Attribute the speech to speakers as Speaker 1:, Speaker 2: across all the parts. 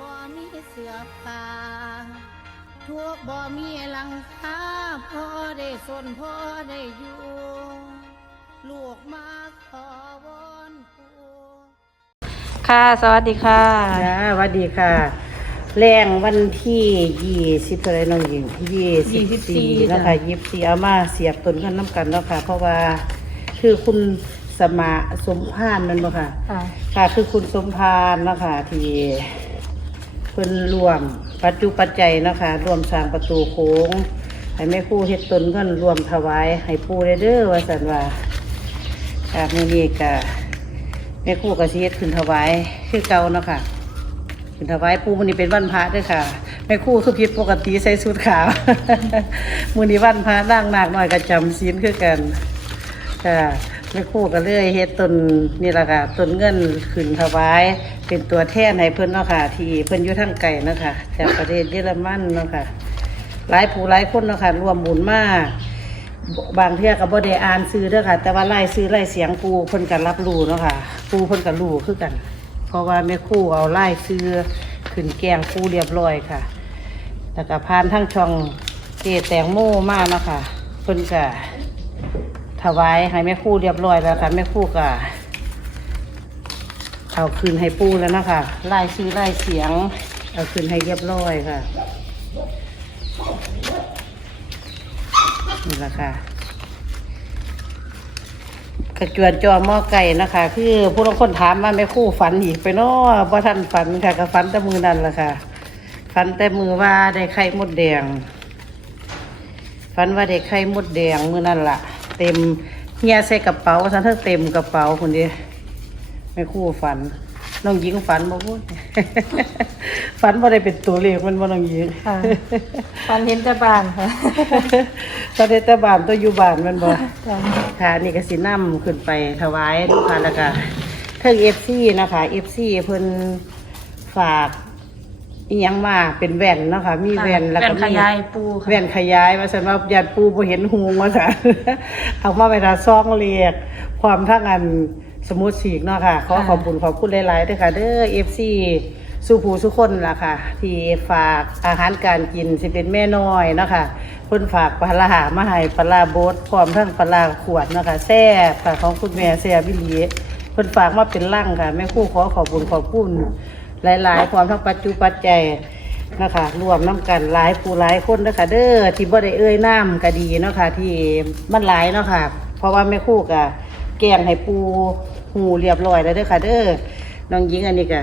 Speaker 1: บ่มีเสื้อผ้าทุกข์บ่มีหลังคาพอได้สนพอได้อยู่ ลูกมาขอวอนปู่
Speaker 2: ค่ะ สวัสดีค่ะ
Speaker 3: จ้าสวัสดีค่ะ แรงวันที่ยี่สิบอะไรน้องหญิงยี่สิบสี่
Speaker 2: 24
Speaker 3: แล้วค่ะยี่สิบสี่เอามาเสียบต้นกันน้ำกันเนาะค่ะ เพราะว่าคือคุณสมาสมพานนั่นเนาะค่ะ
Speaker 2: ค่ะ
Speaker 3: ค่ะคือคุณสมพานเนาะค่ะที่ เพิ่นรวม ปัจจุปัจจัยนะคะรวมสร้างประตูโค้ง ให้แม่คู่เฮ็ดตนเงินรวมถวาย ให้ปู่ได้เด้อว่าสันว่าค่ะมื้อนี้ก็แม่คู่ก็สิเฮ็ดขึ้นถวายคือเก่าเนาะค่ะขึ้นถวายปู่มื้อนี้เป็นวันพระเด้วยค่ะแม่คู่คือผิดปกติใส่ชุดขาวมื้อนี้วันพระนั่งนากน้อยก็จำศีลคือกันค่ะ แม่ครู่ก็เลยเฮ็ดต้นนี่แหละค่ะต้นเงินขึ้นถวาย เป็นตัวแทนให้เพิ่นเนาะค่ะ ที่เพิ่นอยู่ทางไกลเนาะค่ะจากประเทศเยอรมันเนาะค่ะหลายผู้หลายคนเนาะค่ะรวมบุญมากบางเทื่อก็บ่ได้อ่านซื้อเด้อค่ะ แต่ว่าไล่ซื้อไล่เสียงปูเพิ่นก็รับรู้เนาะค่ะปูเพิ่นก็รู้คือกัน เพราะว่าแม่ครู่เอาไล่ซื้อขึ้นแกงปูเรียบร้อยค่ะแล้วก็ผ่านทั้งช่องเจแตงโมมากเนาะค่ะเพิ่นก็ ถวายให้แม่คู่เรียบร้อยแล้วค่ะแม่คู่ก็เอาคืนให้ปูแล้วนะคะไล่ซื้อไล่เสียง เอาคืนให้เรียบร้อยค่ะนี่แหละค่ะกระจวนจอหม้อไก่นะคะ คือผู้ลงคนถามมาแม่คู่ฝันอีกไปเนาะบ่ทันฝันค่ะก็ฝันแต่มือนั่นแหละค่ะฝันแต่มือว่าได้ไข่มดแดงฝันว่าเด็กไข่มดแดงมือนั่นละ เต็มเฮียใส่กระเป๋าฉันเท่าเต็มกระเป๋าคนเดียวไม่คู่ฝันน้องหญิงฝันบ่พูดฝันว่าได้เป็นตัวเลขมันบ่น้องหญิง
Speaker 2: ค่ะฟันเห็นแต่บ้านค่ะ
Speaker 3: ตอนเดแตบ้านตัวอยู่บ้านมันบ่
Speaker 2: จ้ะ
Speaker 3: ค่ะนี่ก็สินำขึ้นไปถวายลูกค้าแล้วก็เทิง FC นะคะ FC เพิ่นฝาก อีหยังมาเป็นแว่นเนาะค่ะ มีแว่นแล้วก็
Speaker 2: แว่นข
Speaker 3: มี
Speaker 2: ยายปูค่ะ
Speaker 3: แว่นขยายว่าฉันว่าญาติปูบ่เห็นหูว่าซั่นเอามาไปทาซ่องเรียกความทั้งอันสมุดสีกเนาะค่ะขอขอบคุณขอบคุณหลายๆด้วยค่ะ เด้อ FC สุภูสุคนล่ะค่ะ ที่ฝากอาหารการกินสิเป็นแม่น้อยเนาะค่ะเพิ่นฝากปลาร้ามาให้ปลาร้าโบดพร้อมทั้งปลาร้าขวดเนาะค่ะแซ่บค่ะของคุณแม่แซ่บวิลีเพิ่นฝากมาเป็นลังค่ะแม่ครู่ขอขอบคุณขอบคุณ หลายๆความทั้งปัจจุปัจจัยนะคะรวมน้ำกันหลายผู้หลายคนนะคะเด้อที่บ่ได้เอ่ยน้ำก็ดีเนาะค่ะที่มันหลายเนาะค่ะเพราะว่าแม่ครู่กะแกงให้ปูหูเรียบร้อยแล้วเด้อค่ะ เด้อน้องหญิงอันนี้ก็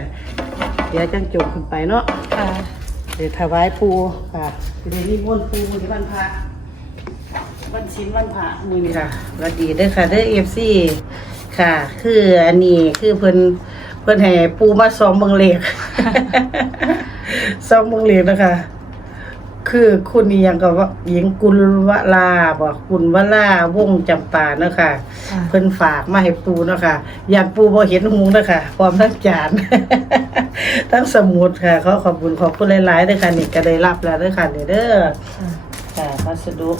Speaker 3: เดี๋ยวจังจบขึ้นไปเนาะ
Speaker 2: ค่ะ
Speaker 3: เดี๋ยวถวายปูค่ะเดี๋ยวนี้มนต์ปูที่วันพระวันศีลวันพระมือนี่ค่ะสวัสดีเด้อค่ะเด้อเอฟซีค่ะ คืออันนี้คือเพิ่นเพิ่นให้ปูมาซ้อมเบิ่งเลขซ้อมเบิ่งเลขนะคะ คือคุณนี่ยังกับว่าหญิงกุลวลาบอกกุลวลาวงจำปาเนาะค่ะ
Speaker 2: ค่ะ
Speaker 3: เพิ่นฝากมาให้ปูเนาะค่ะอยากปูบ่เห็นหูเนาะค่ะพร้อมทั้งจาน ทั้งสมุดค่ะเขาขอบคุณขอบคุณหลายๆเด้อค่ะนี่ก็ได้รับแล้วเด้อค่ะนี่เด้อ
Speaker 2: ค่ะ
Speaker 3: ค่ะพัสดุ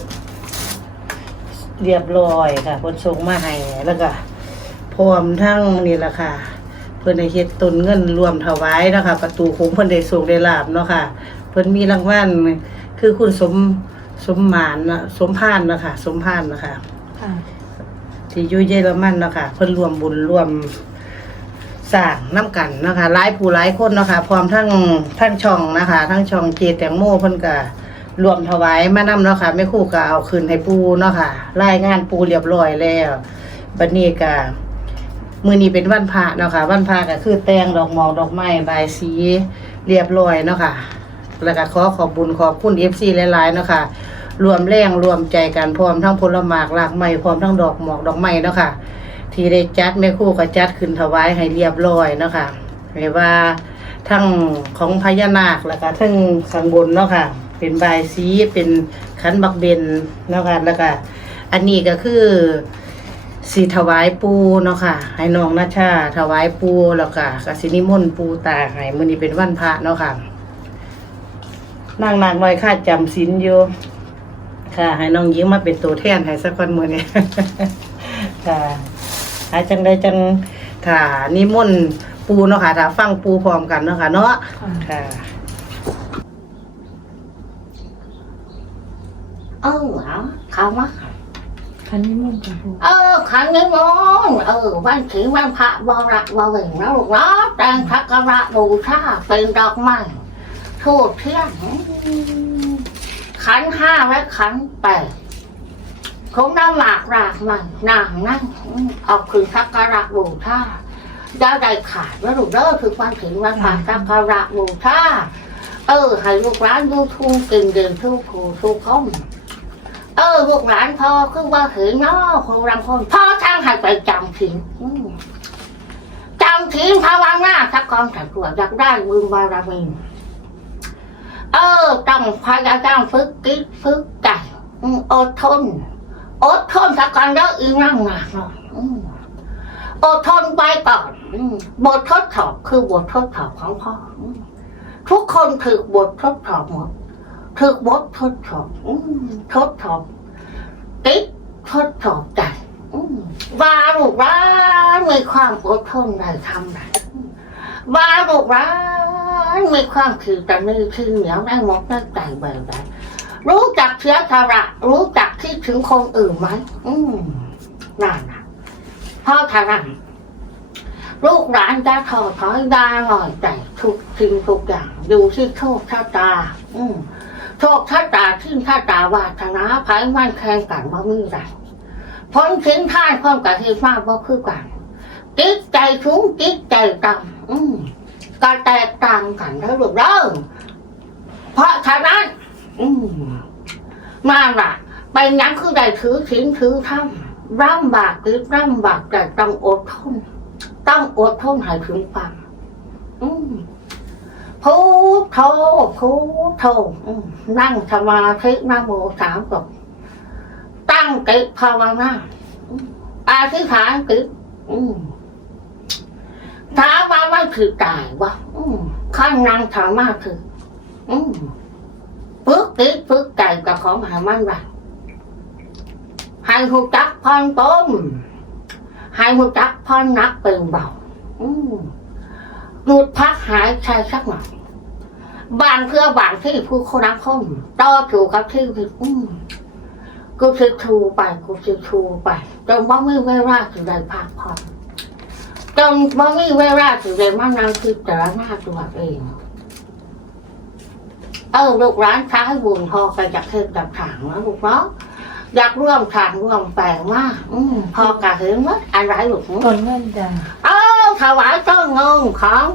Speaker 3: เรียบร้อยค่ะเพิ่นส่งมาให้แล้วก็พร้อมทั้งนี่แหละค่ะ เพิ่นได้เฮ็ดต้นเงินรวมถวายเนาะค่ะ ประตูโค้งเพิ่นได้ส่งได้ลาบเนาะค่ะ เพิ่นมีรางวัลคือคุณสมสมหมานนะสมพานเนาะค่ะ สมพานเนาะค่ะ
Speaker 2: ค่ะ
Speaker 3: ที่อยู่เยอรมันเนาะค่ะ เพิ่นรวมบุญรวมสร้างน้ำกันเนาะค่ะหลายผู้หลายคนเนาะค่ะพร้อมทั้งทั้งช่องนะคะ ทั้งช่องเจแตงโมเพิ่นก็รวมถวายมานำเนาะค่ะแม่ครู่ก็เอาคืนให้ปูเนาะค่ะรายงานปูเรียบร้อยแล้วบัดนี้ก็ มือนี้เป็นวันพระเนาะค่ะวันพระก็คือแต่งดอกหมอกดอกไม้ใบายสีเรียบร้อยเนาะค่ะแล้วก็ขอขอบบุญขอบคุณ FC หลายๆเนาะค่ะรวมแรงรวมใจกันพร้อมทั้งผลหมากรากไม้พร้อมทั้งดอกหมอกดอกไม้เนาะค่ะ ที่ได้จัดแม่ครู่ก็จัดขึ้นถวายให้เรียบร้อยเนาะค่ะให้ว่าทั้งของพญานาคแล้วก็ทั้งข้างบนเนาะค่ะ เป็นใบายสีเป็นขันบักเบนเนาะค่ะแล้วก็อันนี้ก็คือ สีถวายปูเนาะค่ะ ให้น้องนาชาถวายปูแล้วก็กสินิมนต์ปูตาให้มื้อนี้เป็นวันพระเนาะค่ะนางนางน้อยค่าจำศีลอยู่ค่ะ ให้น้องหญิงมาเป็นตัวแทนให้สักคนมือนี้ค่ะหาจังได้จังค่ะ นิมนต์ปูเนาะค่ะถ้าฟังปูพร้อมกันเนาะค่ะ เนาะค่ะ
Speaker 1: เออเอาเขามา
Speaker 2: คันนี้มุ่งกับปู
Speaker 1: เออขันนี้มอนเออวันถีวันพระบระบเวงนะลูกเนาะแต่งพระกระบูชาเป็นดอกไม้ทูบเทียนขันห้าและขันแปดคงน้ำหมากรากมันนางนั่งเอาคืนพระกระบูชาดาวใดขาดแล้วลูกเด้อคือวันถีวันพระพระกระบูชาเออให้ลูกร้านยูทูบกินเดินทุกผู้ทุกคน เออลูกหลานพ่อคือว่าเห็นเนาะคนรังคนพ่อทางให้ไปจำถิ่นจำถิ่นภาวนาสักกองสักตัวอยากได้บุญบารมีเออต้องพยายามฝึกกิจฝึกใจอืมอดทนอดทนสักก่อนแล้วอีนั่งหนักเนาะอืมอดทนไปก่อนบททดสอบคือบททดสอบของพ่อ ทุกคนถือบททดสอบหมด thực bốt thốt thọp thốt thọp tích thốt thọp ใจว่าลูกร้านมีความอดทนในทำได้ว่าลูกร้านมีความถือแต่นี่คือเหนียวได้หมดได้ใจแบบใดรู้จักเสียสละรู้จักคิดถึงคนอื่นไหมอืมนั่นนะพ่อทารันลูกหลานจะถอดถอยดาหน่อยใจทุกสิ่งทุกอย่างอยู่ที่โชคชะตา อืม โชคชะตาทิ้งชะตาวาสนาไผมันแข่งกันว่ามีไรผลทิ้งท่านพร้อมกับเหตุมากว่คือกันจิตใจสูงจิตใจต่ำอืมก็แตกต่างกันแล้วลูกเด้อเพราะฉะนั้น อืมมาละไปยังคือได้ถือศีลถือธรรมร่ำบากหรือร่ำบากแต่ต้องอดทนต้องอดทนให้ถึงฟังอืม พุทโธพุทโธนั่งสมาธินะโมสามจบตั้งจิตภาวนาอืมอธิษฐานจิตอืมถามว่ามันคือตายวะข้างนั่งสามารถคือฝึกจิตฝึกใจกับของหามันไว้ให้หูจักพอนต้มให้หูจักพอนนักเป็นเบาอื หยุดพักหายใจสักหน่อยบางเพื่อบางที่ผู้คนรักคนต่อถูกกับที่ผิดอืมกูจะทูไปกูจะทูไปจนว่าไม่เวลาถึงได้พักผ่อนจนว่าไม่เวลาถึงได้มานั่งคิดแต่ละหน้าตัวเอง เออลูกร้านช้าให้บุญพอไปจากเทศจากถางนะลูกเนาะ อยากร่วมทางร่วมแปลงว่าอืมพอกะเห็นว่าอะไรลูก
Speaker 2: ต้นเงินจ้ะ
Speaker 1: เออถวายต้นเงินของ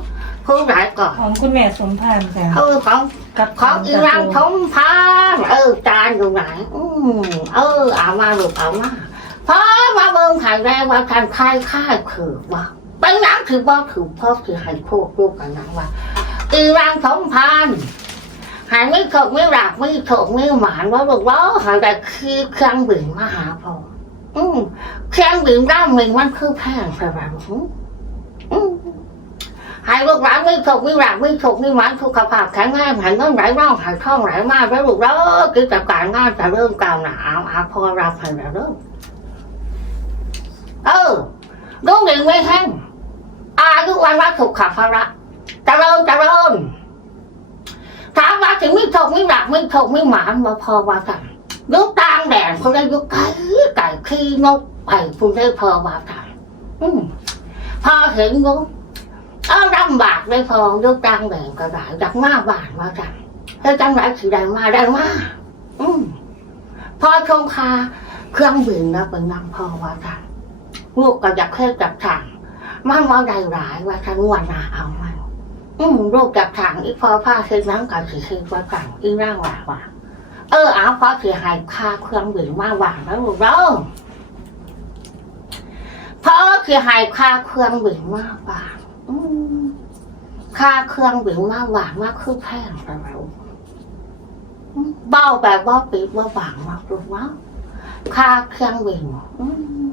Speaker 1: ผู้ใดก่อน
Speaker 2: ของคุณแม่สมพานจ้ะ
Speaker 1: เออของ
Speaker 2: กับ
Speaker 1: ของอีรังทมพานเออจานอยู่ไหนอืมเออเอามาลูกเอามาพอมาเบิ่งไข่แรงว่าทางค่ายค่ายคือว่าเป็นน้ำถือบ่ถือพ่อถือให้โคกลูกกันนะว่าอีรังทมพาน หายไม่ถกไม่หลักไม่ถกไม่หมานว่าบอกว่าหายแต่คือเครื่องบินมาหาพ่ออืมเครื่องบินร่ำหนึ่งมันคือแพงใช่ไหมลูกอืมหายลูกหลานไม่ถกไม่หลักไม่ถกไม่หมันสุขภาพแข็งแรงหายเงินไหลร่องหายท่องไหลมากแล้วลูกแล้วกิจการงานจะเริ่มก้าวหนาเอาอาพอรับให้แล้วเริ่มเออลูกหนึ่งไม่แห้งอายุวันละสุขภาระจะเริ่มจะเริ่ม ถึงไม่ถกไม่หลักไม่ถูกไม่หมันมาพอว่ากันลูกตางแดดคนได้ยกไก่ไก่ขี้นกไก่คุณได้พอว่ากันพอเห็นงูเอาลำบากเลยพอลูกจังแบ่งกระดาษจากมาบานมาจังให้จังไรสิได้มาได้มาอืมพอชงคาเครื่องบินนะเป็นนางพอว่าจังลูกก็จะเคยจับถังมันมาได้หลายว่าจังวันหาเอามัน อืมลูกจับถังอีพอผ้าเช็ดน้ำกับสีเช็ดว่าจังอีร่างว่าว่าเออเอาพอเสียหายค่าเครื่องบินมาหวางแล้วลูกเราพอเสียหายค่าเครื่องบินมาหวางอืมค่าเครื่องบินมากหวานมากคือแพงแต่เราเบ้าแบบว่าปิดว่าบางมากถูกไหมค่าเครื่องบินอืม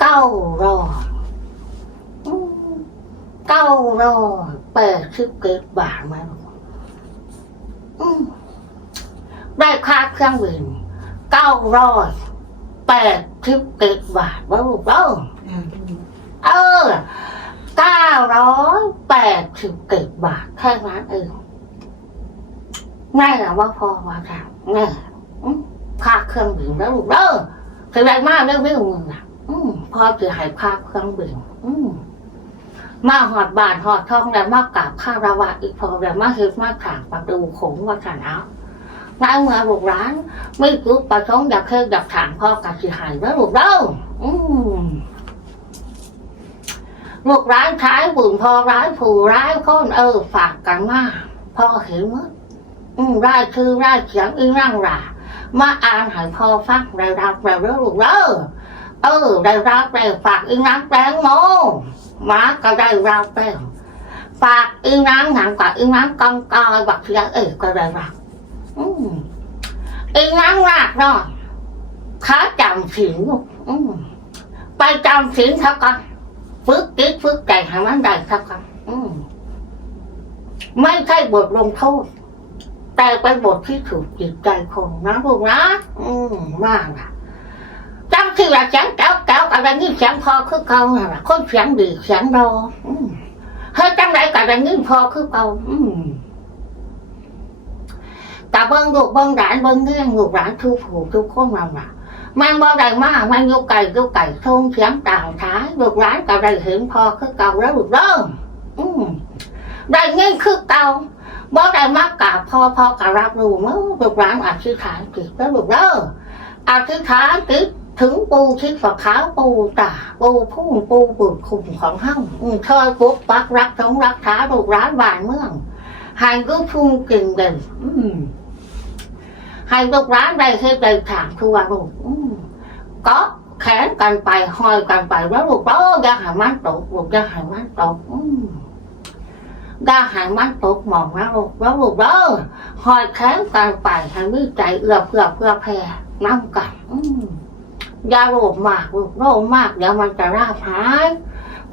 Speaker 1: เก้ารอย เก้าร้อยแปดสิบเกตบาทไหมได้ค่าเครื่องบินเก้าร้อยแปดสิบเกตบาทว่าลูกเอ้าเออเก้าร้อยแปดสิบเกิดบาทแค่นั้นเองแม่ละว่าพอว่าจ้ะแม่อืมค่าเครื่องบินแล้วลูกเด้อถึงไรมากเรื่องไม่มึงล่ะอืมพอจะหายค่าเครื่องบินอืม มาหอดบานหอดทองแล้วมากราบข้าวระวะอีกพอแล้วมาเฮ็ดมาขางประตูโขงว่ากันเอานาเมื่อลูกร้านไม่จุดประสงค์อยากเคยอยากถามพ่อกับสิหายแล้วลูกเด้ออืมลูกร้านท้ายบุญพอร้ายผู้ร้ายคนเออฝากกันมาพ่อเห็นมั้ยอืมร้ายคือร้ายเขียงอีร่างร่ามาอ่านให้พ่อฟังได้รับแล้วเด้อลูกเด้อเออได้รับแล้วฝากอีนังแตงโม หมาก็ได้รับแล้วฝากอีนังหนังกับอีนังกองกอยบักเสียเอกก็ได้รับอืมอีนังรากเนาะขาจำศีลลูกอืมไปจำศีลเท่ากันฝึกจิตฝึกใจให้มันได้เท่ากันอืมไม่ใช่บทลงโทษแต่เป็นบทที่ถูกจิตใจคนนะลูกนะ อืมมากนะ จำที่ว่าเสียงแก้วแก้วอะไรนี่เสียงพอคือเก่าน่ะล่ะคนเสียงดีเสียงรออืมเฮ้ยจังไรกับอะไรนี่พอคือเก่าอืมแต่เบิ้งลูกเบิ้งหลานเบิ้งเงี้ยงลูกหลานทุกผู้ทุกคนมาว่ามันบ่ได้มากมันยกไก่ยกไก่ทงเสียงต่างท้ายลูกหลานก็ได้เห็นพอคือเก่าแล้วลูกเริ่มอืมได้เงี้ยคือเก่าบ่ได้มากกับพอพอกับรับรู้มั้งลูกหลานอธิษฐานจิตแล้วลูกเริ่มอธิษฐานจิต ถึงปูชิดฝาขาวปูตาปูพุ่งปูบุญคุมของห้องเธอปุ๊บปักรักสองรักษาลูกร้านบ้านเมืองหายก็พุ่งเก่งเด่นหายลูกร้านได้เฮ็ดได้ถามทั่วลูกก็แขนกันไปห้อยกันไปแล้วลูกก็ยังหายมันตกลูกยังหายมันตกด้าหางมันตกหมองนะลูกแล้วลูกเด้อหอยแข้งกันไปทางมือใจเอื้อเพื่อเพื่อแพ่น้ำกัน โล่มากเดี๋ยวมันจะราบหาย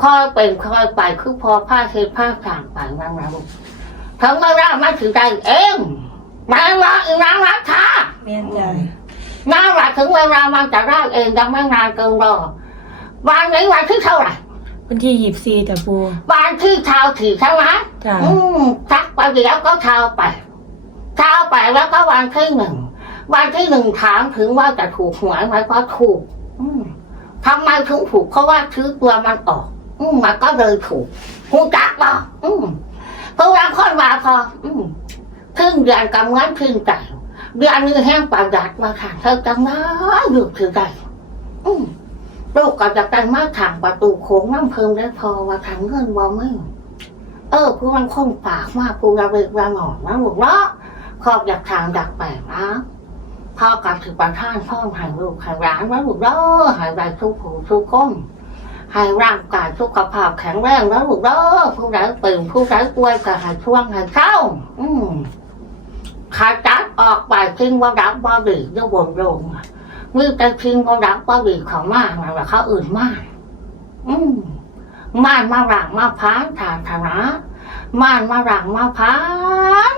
Speaker 1: ค่อยเป็นค่อยไปคือพอผ้าเช็ดผ้าต่างไปนั่นแหละลูกถึงไม่ได้มาถึงใจเองมาว่าอีนางรักค่ะ
Speaker 2: แม่นจ้ะ
Speaker 1: นางรักถึงเวลามันจะได้เองยังไม่นานเกินรอวันนี้วันที่เท่าไหร่
Speaker 2: วันที่ยี่สิบสี่จ้ะปู
Speaker 1: วันที่เช้าถี่ใช่ไหม
Speaker 2: จ้ะ
Speaker 1: อืมสักไปเดี๋ยวก็เช้าไปเช้าไปแล้วก็วันที่หนึ่ง วันที่หนึ่งถามถึงว่าจะถูกหวยไหมก็ถูกอืมทำไมถึงถูกเพราะว่าซื้อตัวมันออก อืมมันก็เลยถูกหูจักบ่อืมพวกเราคนว่าพอ อืมครึ่งเดือนกำเงินครึ่งใจเดือนนี้แห้งประหยัดมาค่ะเธอจังนะอยู่ถือใจอืมลูกก็จะแต่งมาทางประตูโค้งน้ำเพิ่มได้พอว่าทางเงินว่าไม่เออผู้รังคนปากมากผู้ระเบิดระหงอนนะลูกเนาะขอบอยากทางดักแปลกนะ พ่อกับถือประท่านพ่อใหายลูกหายร้านนะลูกเนาะใหายใบทุกผู้ทุกคนให้ร่างกายสุขภาพแข็งแรงแล้วลูกเด้อผู้ใดเป็นผู้ใดป่วยก็ให้ช่วงให้เข้า อืมขาจัดออกไปทิ้งว่าดับว่าดีเยวบนโรงมีแต่ทิ้งว่าดับว่าดีของมากนะว่าเขาอื่นมาก อืมม่านมาหลังมาพานฐานฐานะม่านมาหลังมาพาน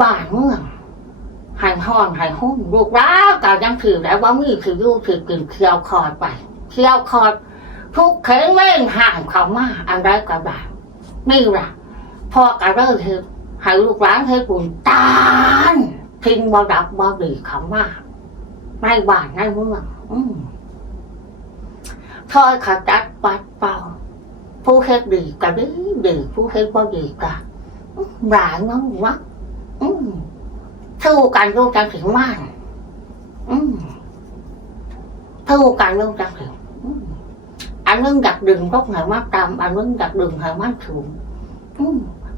Speaker 1: บ้านเมือง หายห้อนหายหุ้นลูกร้าวก็ยังถือแล้วว่ามีถืออยู่ถือกินเคี้ยวคอดไปเที่ยวคอดทุกเข็งเม่งห่างเขามาอันไรก็ได้นี่ล่ะพ่อกระเริ่คือให้ลูกหลานให้บุญตานทิ้งบ่ดับบ่ดีเขามาในบ้านในเมืองอืมทอยขาจัดปัดเป่า ผู้เฮ็ดดีก็ดีดีผู้เฮ็ดบ่ดีก็หลายน้องวะอืม สู้กันลูกจังถึงบ้านทู่กันลูกจังถึงอันนึงดักดึงก็หายมาตามอันนึงดักดึงหายมากถูง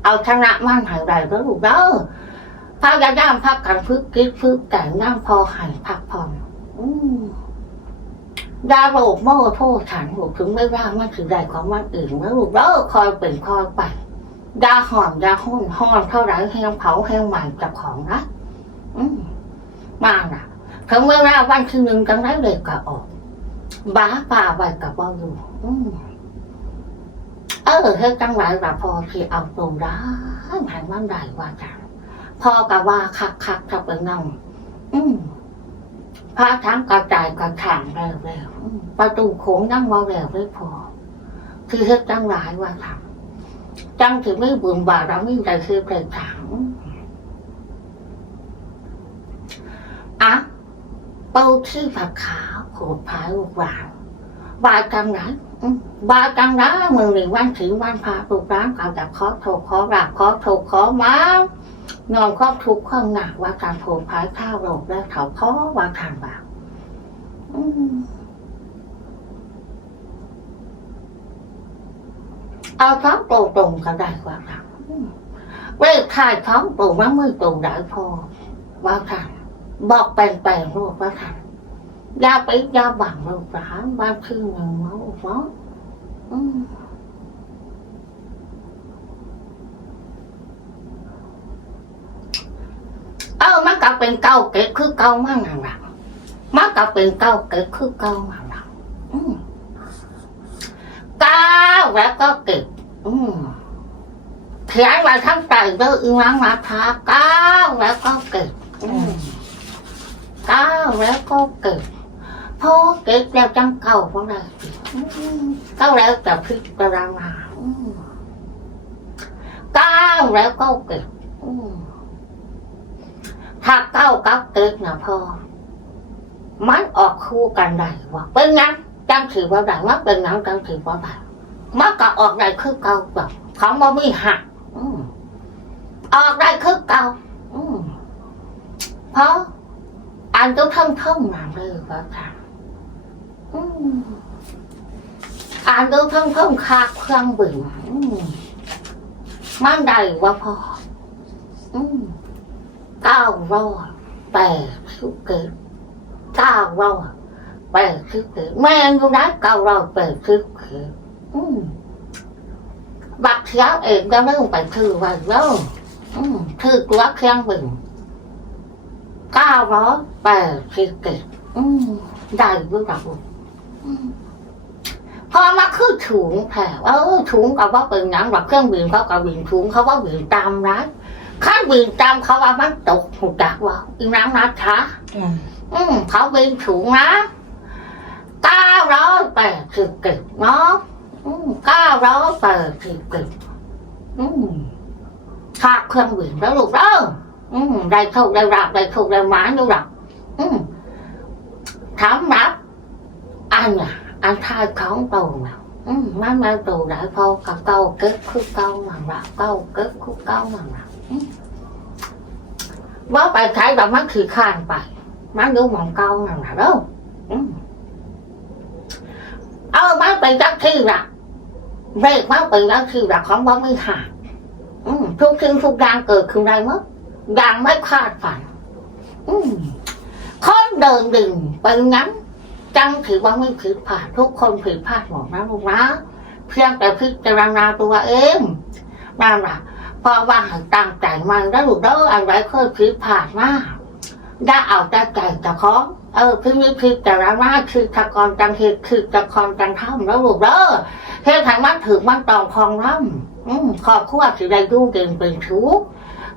Speaker 1: เอาชนะมันหายใดก็ลูกเด้อพระยาย่ามพักกันพึกคิดพึกแต่นั่งพอหายพักผ่อนดาโลกโม่โทษฉันหูถึงไม่ว่ามันถึงใดของมันอื่นแล้วลูกเด้อคอยเป็นคอยไปดาหอมดาหุ่นห้อนเท่าไรแห้งเผาแห้งใหม่กับของนะ มมาน่ะถึงเวลาวันที่หนึ่งจังไรเลยก็ออกบ้าป่าไว้กับบ่อยู่เออเฮ็ดจังไรแบบพอที่เอาตรงได้หายมันได้ว่าจังพอกับว่าคักคักๆถ้าเป็นเงอืมพระทั้งกระจายกระถางแล้วแล้วประตูโขงนั่งว่าแล้วไม่พอ คือเฮ็ดจังไรว่าทจังถึงไม่บุญบารมีได้คือเป็นถัง อะเป้าที่ผักขาวโขดผายลูกหวานบาจังไรอืมบาจังไรมือหนึ่งวันถึงวันพาลูกร้านเขาจะขอโทษขอราบขอโทษขอมานอนครอบทุกข์ข้างหนักว่าการโผล่พายข้าวโลกและเขาพ่อว่าทางบาปเอาท้องโตตรงก็ได้กว่าค่ะเวทขายท้องโตมันมือตรงได้พอว่าค่ะ บอกแปลงแปลูกว่าค่ะยาไปยาบังลูกร้านบ้านคือเงินเมาเนาะอืมเออมันก็เป็นเก้าเก็ดคือเก้ามากหนักมันก็เป็นเก้าเก็ดคือเก้ามากหนักอืมเก้าแล้วก็เก็บอืมเขียนไว้ทั้งใจเด้ออีนังมาทาเก้าแล้วก็เก็บอืม เก้าแล้วก็เก็บพอเก็บแล้วจังเก่าเพราะอะไรอืมเก้าแล้วจะพิจารณาอืมเก้าแล้วก็เก็บอืมถ้าเก้ากับเก็บนะพ่อมันออกคู่กันได้ว่าเป็นงั้นจังถือว่าได้ว่าเป็นหนังจังถือว่าได้มันก็ออกได้คือเก่าแบบของบ่มีหักอืมออกได้คือเก่าอืมเพราะ อันก็ท่องท่องๆมาเลยว่าค่ะอืมอ่านก็ท่องท่งคาเครื่องบิ่มมันได้ว่าพอเก้ารอดแปดสิบเกิดเก้ารอดแปดสิบเอ็ดแม่งอยู่นะเก่าเราแปดสิบเอ็ดอืมบักเสียเองก็ไม่ต้องไปถือไว้แล้วถือตัวเครื่องบิน เก้าร้อยแปดสิบเอ็ดอืมได้ด้วยกับอืมพอมาคือถุงแถวเออถุงกับว่าเป็นหนังแบบเครื่องบินเขากับบินถุงเขาว่าบินตามร้านข้าบินตามเขาว่ามันตกหูจักว่าอีนังนัดช้า
Speaker 2: จ้ะ
Speaker 1: อืมเขาบินสูงนะเก้าร้อยแปดสิบกิเนาะอืมเก้าร้อยแปดสิบกิอืมขาดเครื่องบินแล้วลูกเด้อ อืมได้โชคได้รับได้โชคได้หมาอยู่หรอกอืมถามรับอันน่ะอันทายของโตน่ะอืมมันมาโตได้พอกับเก้าเก็บคือเก้าหนังละเก้าเก็บคื อเก้าหนังละอืมว่าไปใช้แบบมันคือข้านไปมันดูมองเก่านั่นแหละเด้ออืมเอามันเป็นจักที่ละเลขมันเป็นจักที่ละของบ่มีหาอืมทุกสิ่งทุกอย่างไม่คาดฝันอืคนเดินดึงเป็นงั้นจังถือว่าไม่ผิดพลาดทุกคนผิดพลาดหมดนะลูกนะเพียงแต่พิจารณาตัวเองนั่นแหละเพราะว่าตั้งใจมันแล้วลูกเด้ออะไรเคยผิดพลาดมากได้เอาแต่ใจจะคล้องเออพี่มิพิจารณาคือตะกอนจังเหตุคือตะกอนจังท่ำแล้วลูกเด้อเฮ็ดให้มันถึงมันตองคองร่ำอืมขอบครัวสิได้ดูเก่งเป็นชู้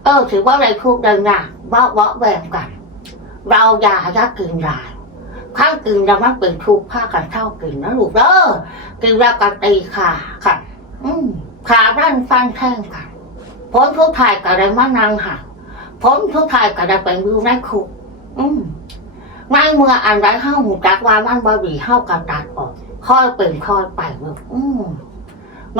Speaker 1: เออถือว่าได้ทุกข์ได้ยากเบาเบาแหวงกัน เราอย่ายักกินได้ข้างกินเรามันเป็นทุกผ้ากันเท่ากินนะลูกเด้อกินแล้วก็ตีขาค่ะ อืมขาด้านฟันแท่งกันผลทุกทายก็ได้มานั่งหักผมทุกทายก็ได้เป็นวิวในคุกอืมในเมื่ออันใดเฮาหูจักว่ามันบ่ดีเฮาก็ตัดออกค่อยเป็นค่อยไปเว้ยอืม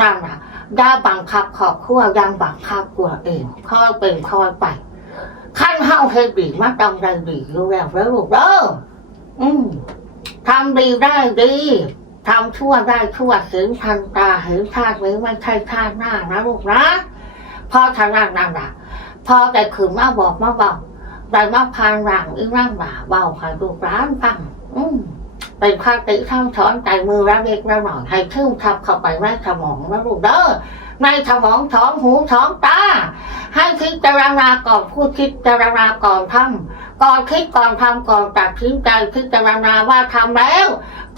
Speaker 1: นั่นล่ะอย่าบังคับครอบครัวยังบังคับตัวเองค่อยเป็นค่อยไปขั้นเฮาเฮดีมันต้องได้ดีอยู่แล้วเด้อลูกเด้ออืมทำดีได้ดีทำชั่วได้ชั่วเห็นทันตาเห็นชาตินี้ไม่ใช่ชาติหน้านะลูกนะพอทางนั้นนั่นล่ะพอแต่ขืนมาบอกมาบอกได้มาพานรังอีร่งบ่าเบาให้ลูกร้านฟังอืม เป็นคติท่องถอนใจมือระเล็กระหน่อยให้ชื่นทับเข้าไปในสมองนะลูกเด้อในสมองท้องหูท้องตาให้คิดจารณาก่อนพูดคิดจารณาก่อนทำก่อนคิดก่อนทำก่อนตัดสินใจคิดจารณาว่าทำแล้ว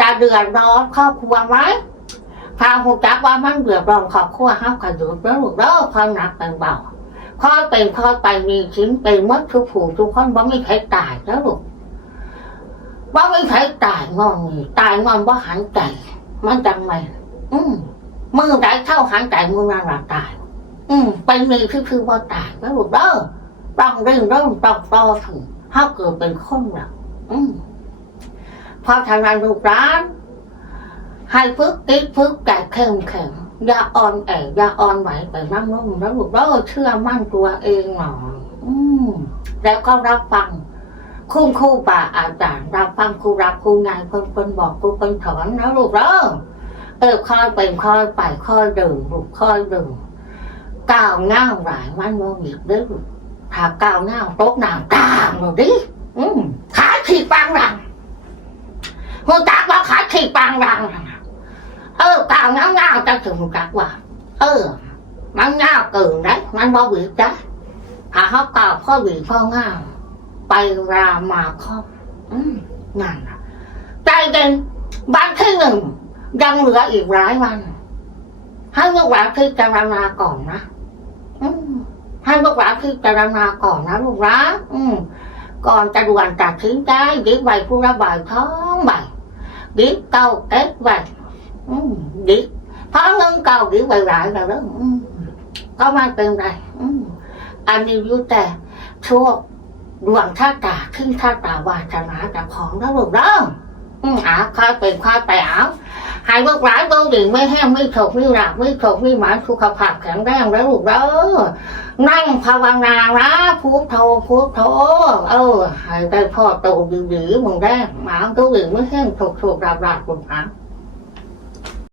Speaker 1: จะเดือดร้อนครอบครัวไหมถ้าหูจักว่ามันเดือดร้อนครอบครัวห้ามกระดุดแล้วลูกเด้อความหนักเป็นเบาค่อเป็นค่อไปมีชิ้นเป็นมดทุกผูทุกคนบ่มีใครตายแล้วลูก บ่มีใครตายงอนตายงอนบ่หันใจมันจังไหมอืมมือไหนเข้าหันใจมือนั่นละตาย อืมเป็นมีคือคือว่าตายนะลูกเด้อต้องเร่งเริ่มต้องต่อถึงถ้าเกิดเป็นคนละอืมพราะทางนั้นลูกร้าน ให้พึกติดพึกแต่เข้มแข็งอย่าอ่อนแออย่าอ่อนไหวไปนั่งนุ่มแล้วลูกเด้อเชื่อมั่นตัวเองหน่อยอืมแล้วก็รับฟัง คุณครูป่าอาจารย์รับฟังครูรับครูงานคนคนบอกครูคนถอนนะลูกเด้อเออค่อยเป็นค่อยไปค่อยดื่มลูกค่อยดื่มก้าวง่าวหลายมันโมหยิบเด้อลูกถ้าก้าวง่าวตกน้ำตามเราดิอืมขาขีดปังรังหัวตาว่าขาขีดปังรังเออก้าวง่าวง่าวจะถึงจักว่า เออ มันง่าวเกิน đấy มันบ่บีบได้ถ้าเขาก้าวพ่อบีบพ่อง่าว ไปรามาครอบนั่นนะใจเด่นวันที่หนึ่งยังเหลืออีกหลายวัน ให้ลูกหลานพิจารณาก่อนนะให้ลูกหลานพิจารณาก่อนนะลูกหลานก่อนจะด่วนตัดสินใจดิบใบผู้ระบายท้องใบดิบเก้าเอ็ดใบดิเพราะเงินเก่าดิบใบหลายแล้วก็ไม่เป็นไรอันนี้อยุ่แต่ช่วง ดวงชาตาขึ้นชาตาวาสนาจากของแล้วลูกเด้ออืมอะค่อยเป็นค่อยไปเอาใหายลูกหลานดูดีไม่แห้งไม่ถกไม่หลับไม่ถกไม่หมานสุขภาพแข็งแรงแล้วลูกเด้อนั่งภาวนานะพุทโธพุทโธเออให้ได้พ่อโตดีๆมึงได้หมาดูดีไม่แห้งถกถกหลับหลับบุญหา